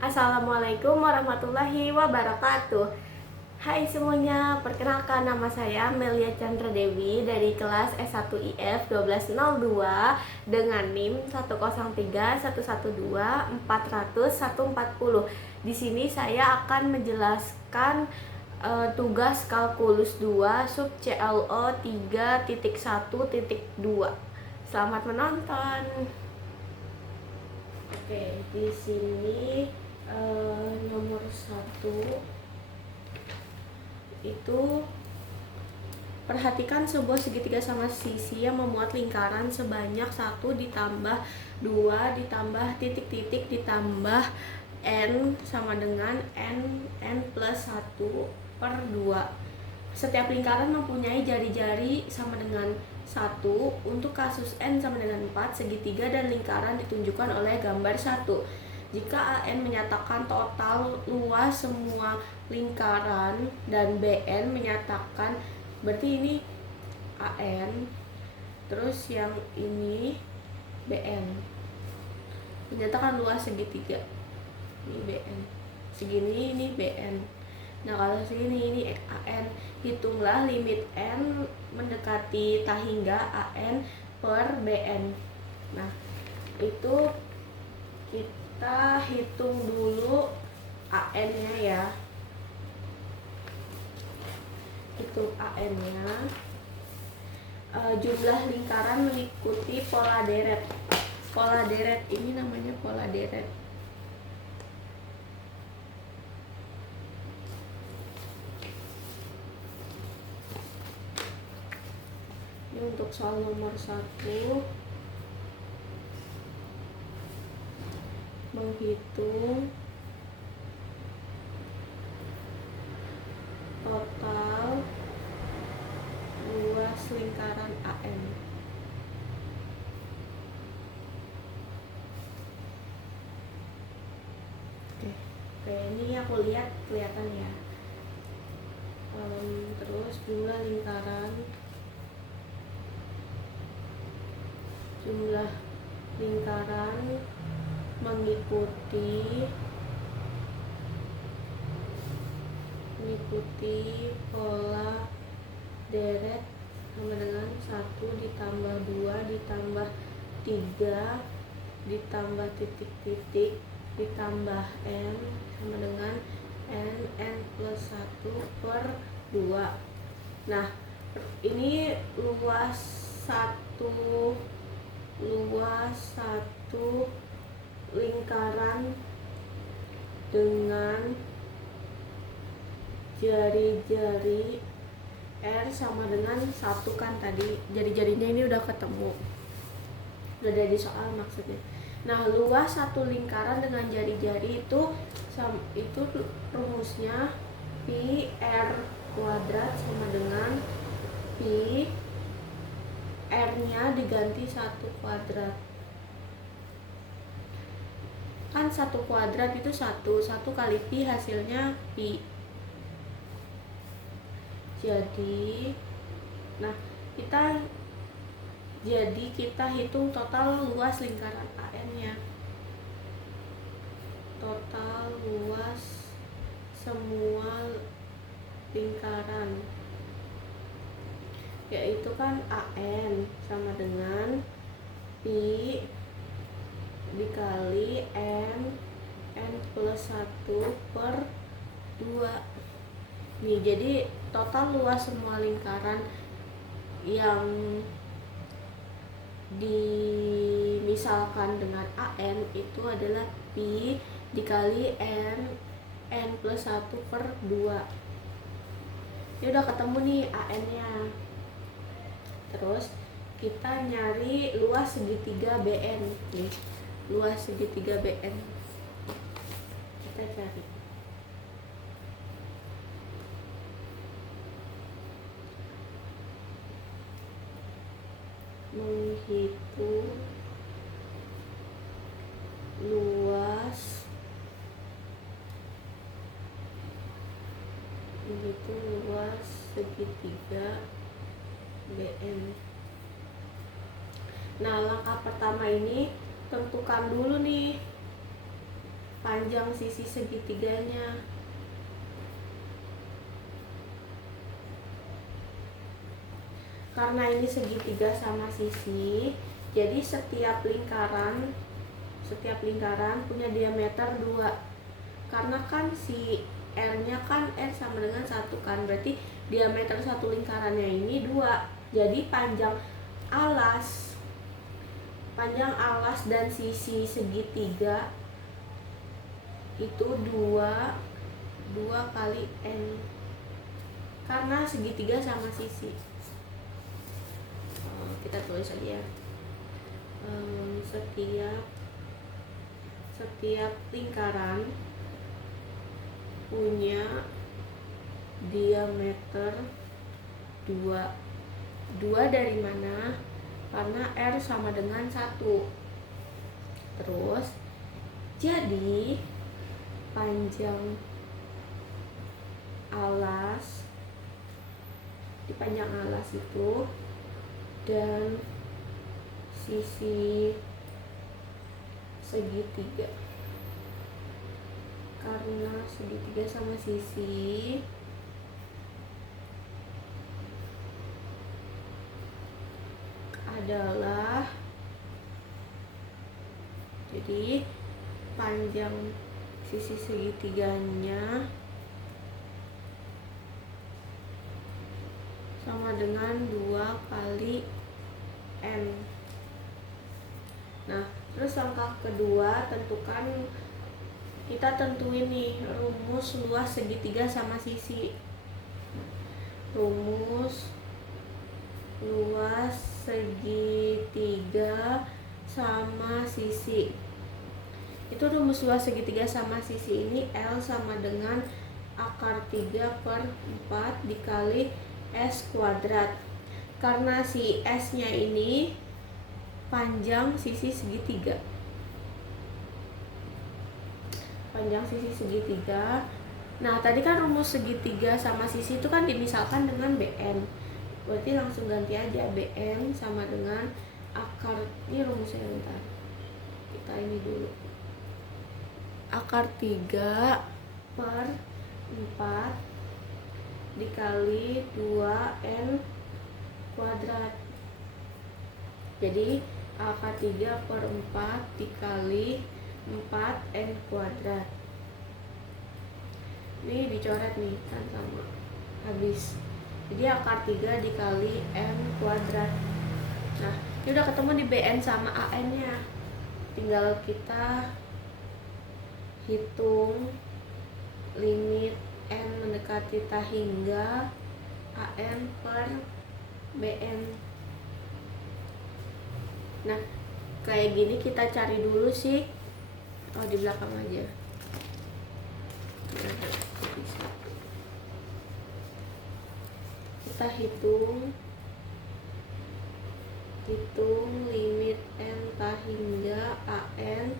Assalamualaikum warahmatullahi wabarakatuh. Hai semuanya, perkenalkan nama saya Melia Chandra Dewi dari kelas S1 IF 1202 dengan NIM 103112400 Di sini saya akan menjelaskan tugas kalkulus 2 sub CLO 3.1.2. Selamat menonton. Oke, di sini nomor 1 itu perhatikan sebuah segitiga sama sisi yang memuat lingkaran sebanyak 1 ditambah 2 ditambah titik-titik ditambah n sama dengan n plus 1 per 2. Setiap lingkaran mempunyai jari-jari sama dengan 1. Untuk kasus n sama dengan 4, segitiga dan lingkaran ditunjukkan oleh gambar 1. Jika AN menyatakan total luas semua lingkaran dan BN menyatakan, berarti ini AN, terus yang ini BN, menyatakan luas segitiga. Ini BN, segini ini BN. Nah kalau segini ini AN, hitunglah limit N mendekati tak hingga AN per BN. Nah itu kita hitung dulu AN nya ya. Hitung AN nya. Jumlah lingkaran mengikuti pola deret. Pola deret ini namanya pola deret. Ini untuk soal nomor 1, menghitung total luas lingkaran AN. Oke, ini aku lihat kelihatan ya. Terus jumlah lingkaran mengikuti pola deret sama dengan 1 ditambah 2 ditambah 3 ditambah titik-titik ditambah n sama dengan n plus 1 per 2. Nah ini luas satu lingkaran dengan jari-jari R sama dengan 1 kan tadi. Jari-jarinya ini udah ketemu, udah ada di soal maksudnya. Nah luas satu lingkaran dengan jari-jari itu rumusnya pi R kuadrat sama dengan pi R nya diganti 1 kuadrat. Kan 1 kuadrat itu 1 kali pi hasilnya pi. Jadi kita hitung total luas lingkaran AN nya. Total luas semua lingkaran yaitu kan AN sama dengan pi dikali n plus 1 per 2. Nih jadi total luas semua lingkaran yang dimisalkan dengan AN itu adalah pi dikali n plus 1 per 2. Ini udah ketemu nih AN nya. Terus kita nyari luas segitiga BN nih. Luas segitiga BN kita cari. Menghitung luas segitiga BN. Nah langkah pertama ini tentukan dulu nih panjang sisi segitiganya. Karena ini segitiga sama sisi, jadi setiap lingkaran punya diameter 2. Karena kan si R-nya kan R sama dengan 1 kan, berarti diameter satu lingkarannya ini 2. Jadi panjang alas dan sisi segitiga itu 2 kali N, karena segitiga sama sisi. Kita tulis aja ya. Setiap lingkaran punya diameter 2. 2 dari mana? Karena R sama dengan 1. Terus jadi panjang alas itu dan sisi segitiga, karena segitiga sama sisi adalah, jadi panjang sisi segitiganya sama dengan 2 kali N. Nah, terus langkah kedua, kita tentuin nih rumus luas segitiga sama sisi. Rumus luas segitiga sama sisi. Itu rumus luas segitiga sama sisi ini L sama dengan akar 3/4 dikali S kuadrat. Karena si S-nya ini panjang sisi segitiga. Nah, tadi kan rumus segitiga sama sisi itu kan dimisalkan dengan BN. Berarti langsung ganti aja, BN sama dengan akar, ini rumusnya bentar. Kita ini dulu. Akar 3/4 dikali 2N kuadrat. Jadi akar 3/4 dikali 4N kuadrat. Ini dicoret nih kan sama. Habis. Jadi akar 3 dikali N kuadrat. Nah, ini udah ketemu di BN sama AN-nya. Tinggal kita hitung limit N mendekati tak hingga AN per BN. Nah, kayak gini kita cari dulu sih. Oh, di belakang aja. Kita hitung limit N tak hingga AN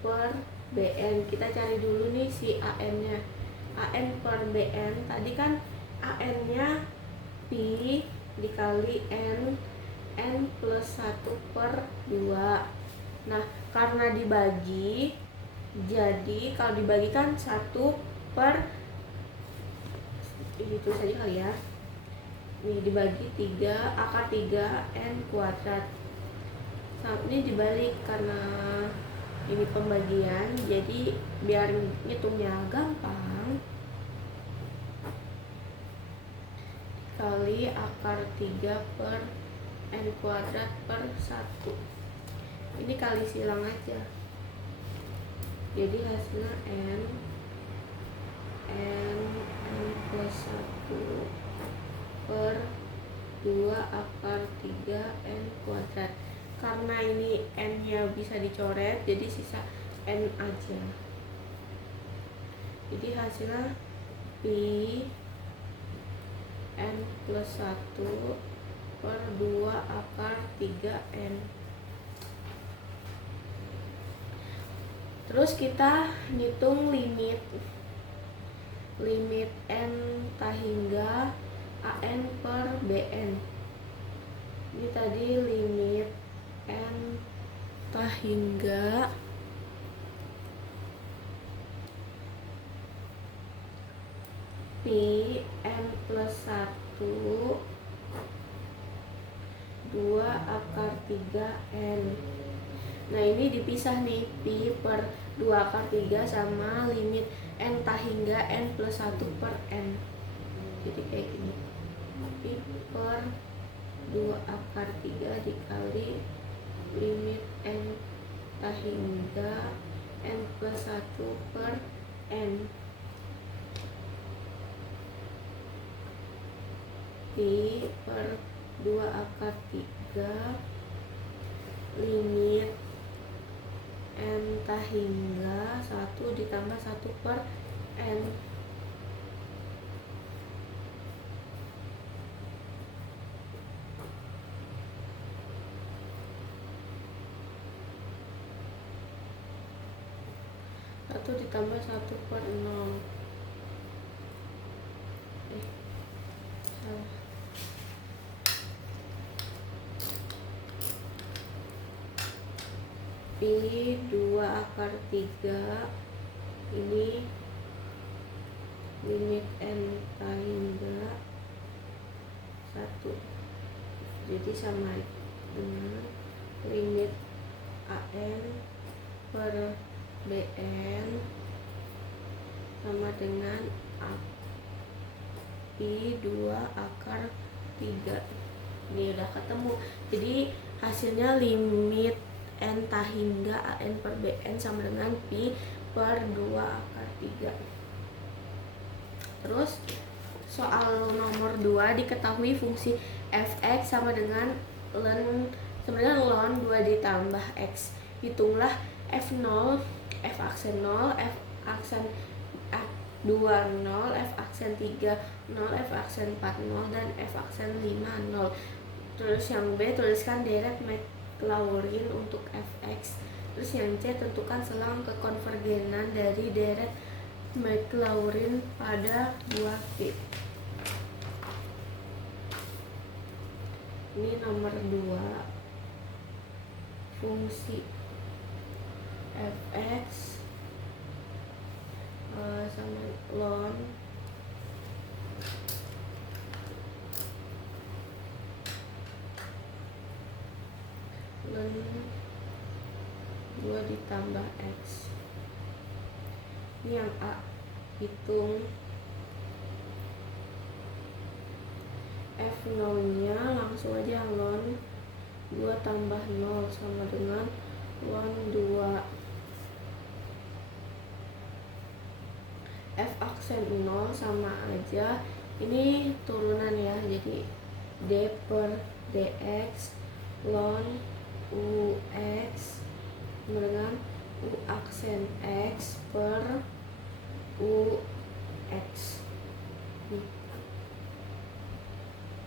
per BN. Kita cari dulu nih si AN-nya. AN per BN tadi kan AN-nya pi dikali N plus 1/2. Nah, karena dibagi, jadi kalau dibagikan 1 per itu saja kali ya. Ini dibagi 3, akar 3 N kuadrat. Nah, ini dibalik karena ini pembagian, jadi biar ngitungnya gampang, kali akar 3 per N kuadrat per 1. Ini kali silang aja, jadi hasilnya N plus 1 per 2 akar 3 N kuadrat. Karena ini N nya bisa dicoret, jadi sisa N aja. Jadi hasilnya pi N plus 1 per 2 akar 3 N. Terus kita ngitung limit N tak hingga AN per BN. Ini tadi limit N tak hingga Pi n plus 1 2 akar 3n. Nah ini dipisah nih, pi per 2 akar 3 sama limit n tak hingga n plus 1 per n. Jadi kayak gini, pi per 2 akar 3 dikali limit n tak hingga n plus 1 per n. Pi per 2 akar 3 limit n tak hingga 1 ditambah 1 per n. Satu ditambah 1 per 0. Salah. Pi 2 akar 3 ini limit n tak hingga 1, jadi sama dengan limit an per bn sama dengan pi 2 akar 3. Ini udah ketemu, jadi hasilnya limit n tak hingga an per bn sama dengan pi per 2 akar 3. Terus soal nomor 2, diketahui fungsi fx sama dengan ln 2 ditambah x. Hitunglah f0, f aksen 0, f aksen 2 0, f aksen 3 0, f aksen 4 0, dan f aksen 5 0. Terus yang B, tuliskan deret Maclaurin untuk fx. Terus yang C, tentukan selang kekonvergenan dari deret Maclaurin pada buah P. Ini nomor 2, fungsi fx sama ln ln 2 ditambah x. Ini yang A, hitung f0 nya langsung aja, ln 2 tambah 0 sama dengan ln 2. F aksen 0 sama aja, ini turunan ya, jadi d per dx ln ux sama dengan u aksen x per ux.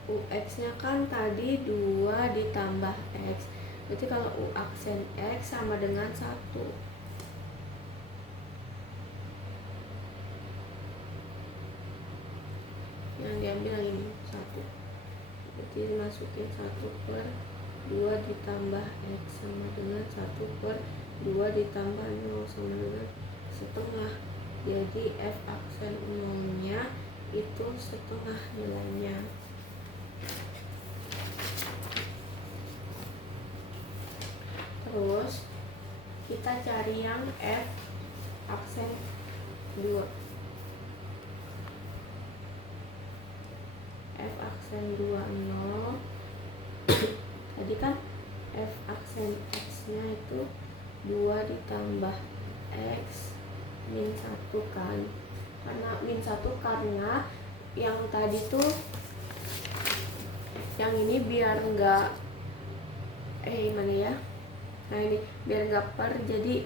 Ux nya kan tadi 2 ditambah x, berarti kalau u aksen x sama dengan 1. Yang diambil yang ini 1, berarti masukin 1 per 2 ditambah x sama dengan 1 per 2 ditambah 0 sama dengan setengah. Jadi f aksen 0 nya itu setengah nilainya. Terus kita cari yang f aksen 2. F aksen 2 0. Tadi kan f aksen x nya itu 2 ditambah x min 1 kan. Karena min 1 karena yang tadi tuh yang ini biar enggak mana ya, nah ini biar enggak per, jadi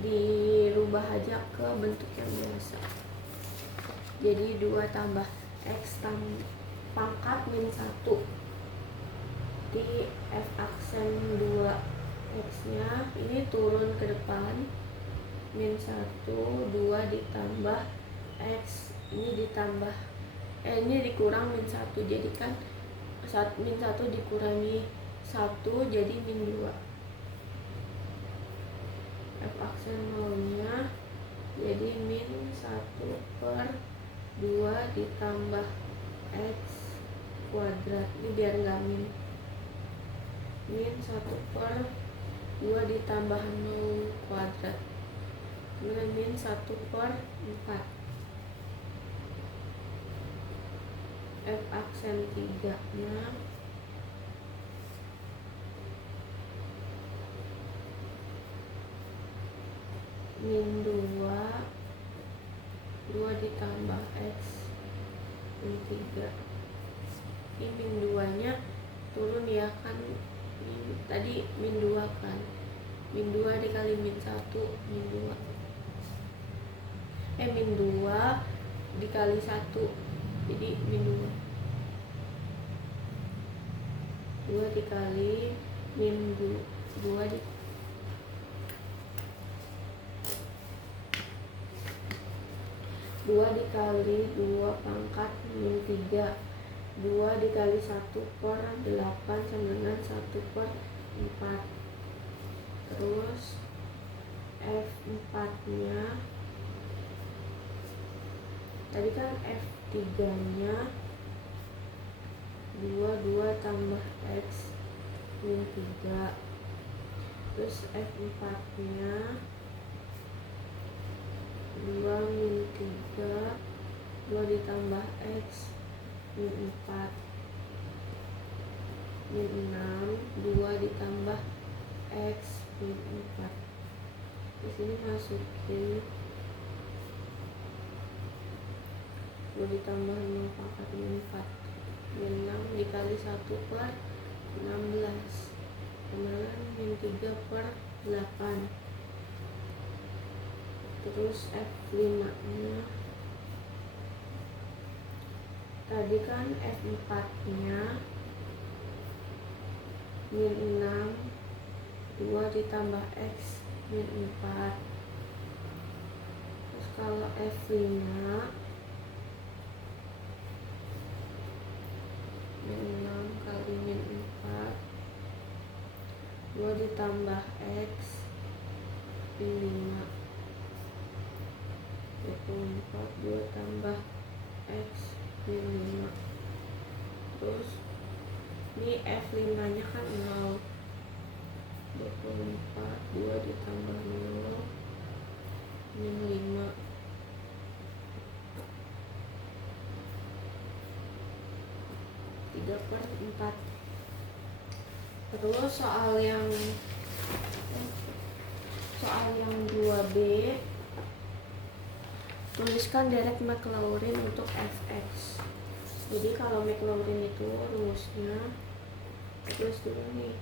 dirubah aja ke bentuk yang biasa. Jadi 2 tambah x pangkat min 1 di f aksen 2 x nya ini turun ke depan, min 1 2 ditambah x ini ditambah ini dikurang min 1, jadi kan min 1 dikurangi 1 jadi min 2. F aksen 0 nya jadi min 1 per 2 ditambah X kuadrat. Ini biar nggak min. Min 1/2 ditambah 0 kuadrat. Kemudian min 1/4. F aksen 3 nya min 2 ditambah X min 3. Ini min 2 nya turun ya kan, tadi min 2 kan, min 2 dikali min 1 min 2, min 2 dikali 1 jadi min 2 dikali min 2 dikali 2 pangkat min 3. 2 dikali 1/8 sama dengan 1/4. Terus F4 nya tadi kan F3 nya 2 tambah X min 3. Terus F4 nya 2 min 3, 2 ditambah X min 4 min 6, 2 ditambah X min 4. Di sini masukin 2 ditambah 0 pangkat min 4 min 6 dikali 1/16 kemudian min 3/8. Terus F5 nya tadi kan F4 nya min 6, 2 ditambah X min 4. Terus kalau F5 min 6 kali min 4, 2 ditambah X min 5, 24, 2 tambah X min 5. Terus ini F5 nya kan 0, 24, 2 ditambah 0 min 5, 3/4. Terus soal yang 2B, tuliskan deret Maclaurin untuk Fx. Jadi kalau Maclaurin itu rumusnya tulis dulu nih,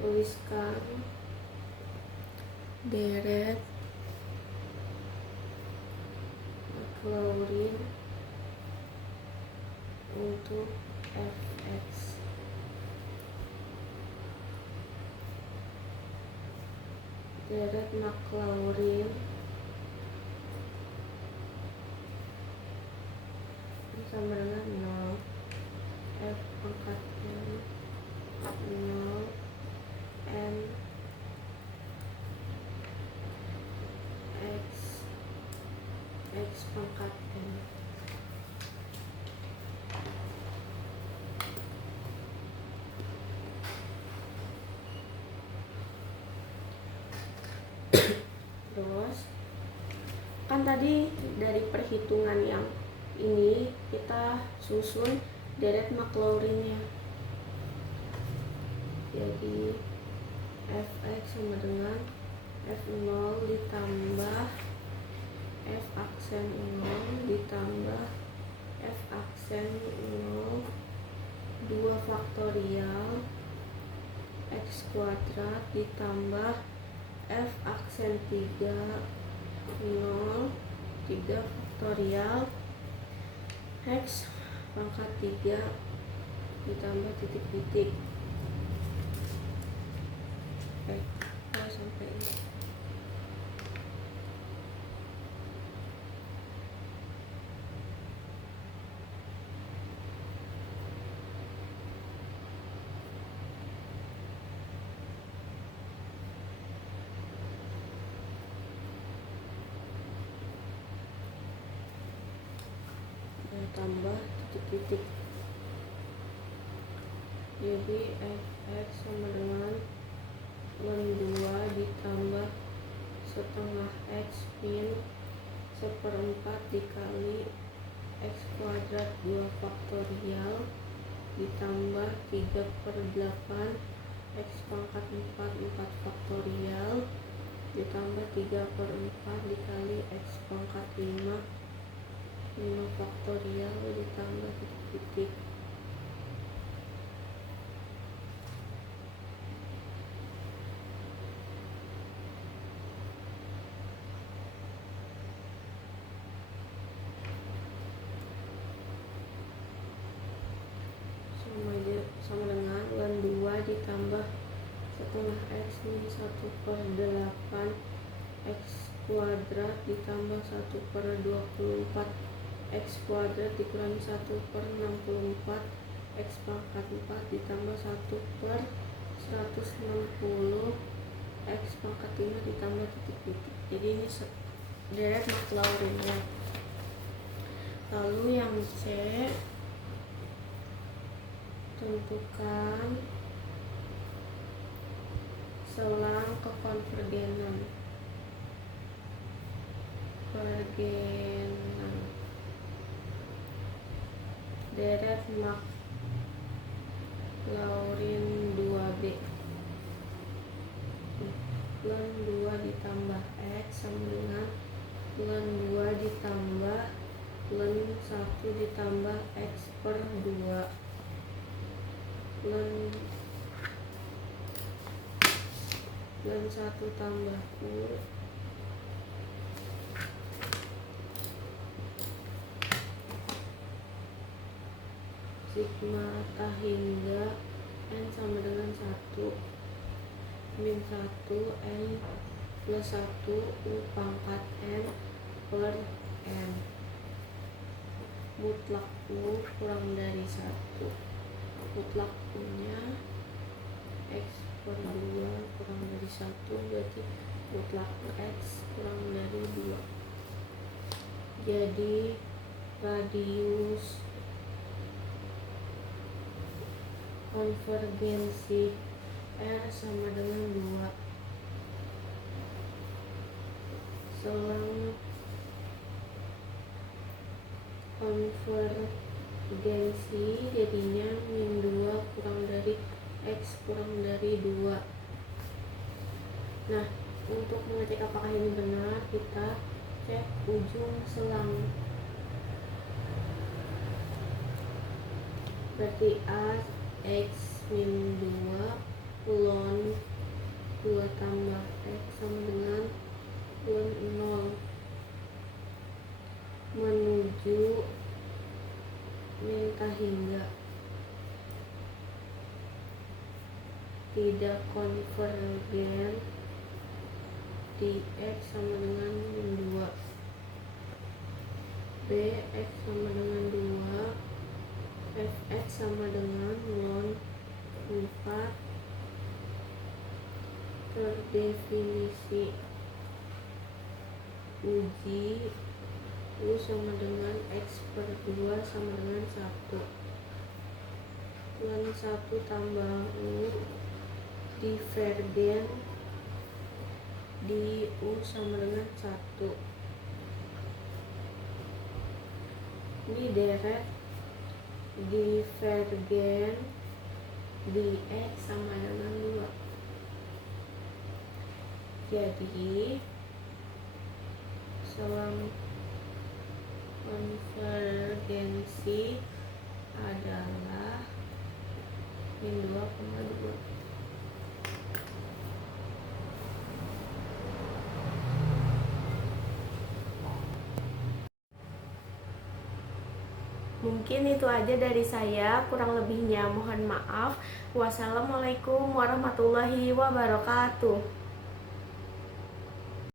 tuliskan deret Maclaurin untuk Fx. Deret Maclaurin sama dengan 0, F pangkatnya 0, N X pangkat N. Terus kan tadi dari perhitungan yang ini kita susun deret Maclaurinnya. Jadi Fx sama dengan F0 ditambah F aksen 0 ditambah F aksen 0 2 faktorial X kuadrat ditambah F aksen 3 0 3 faktorial X pangkat 3 ditambah titik-titik. Oke, sampai ini. ditambah titik-titik. Jadi fx sama dengan ln 2 ditambah setengah x min 1/4 dikali x kuadrat 2 faktorial ditambah 3/8 x pangkat 4 faktorial ditambah 3/4 dikali x pangkat 5 faktorial ditambah titik-titik. Sama dengan ln 2 ditambah setengah x min 1/8 x kuadrat ditambah 1/24 x kuadrat dikurangi 1/64 x pangkat 4 ditambah 1/160 x pangkat 5 ditambah titik-titik. Jadi ini deret Maclaurinnya. Lalu yang C, tentukan selang kekonvergenan. Deret Maclaurin 2B. Ln 2 ditambah x sama dengan ln 2 ditambah ln 1 ditambah x per 2 ln 1 tambah u sigma tah hingga n sama dengan 1 min 1 n plus 1 u pangkat n per n mutlak u kurang dari 1. Mutlak u nya x per 2 kurang dari 1, berarti mutlak x kurang dari 2. Jadi radius konvergensi R sama dengan 2. Selang konvergensi jadinya min 2 kurang dari x kurang dari 2. Nah, untuk mengecek apakah ini benar, kita cek ujung selang. Berarti A x min 2 ln 2 tambah x sama dengan ln 0 menuju min tah hingga tidak konvergen di x sama dengan min 2. B x sama dengan 2, fx sama dengan ln 4 terdefinisi. Uji u sama dengan x per 2 sama dengan 1. Ln 1 tambah u divergen di u sama dengan 1. Ini deret divergen di x sama dengan 2. Jadi selang konvergensi adalah min 2,2. Mungkin itu aja dari saya, kurang lebihnya mohon maaf. Wassalamualaikum warahmatullahi wabarakatuh.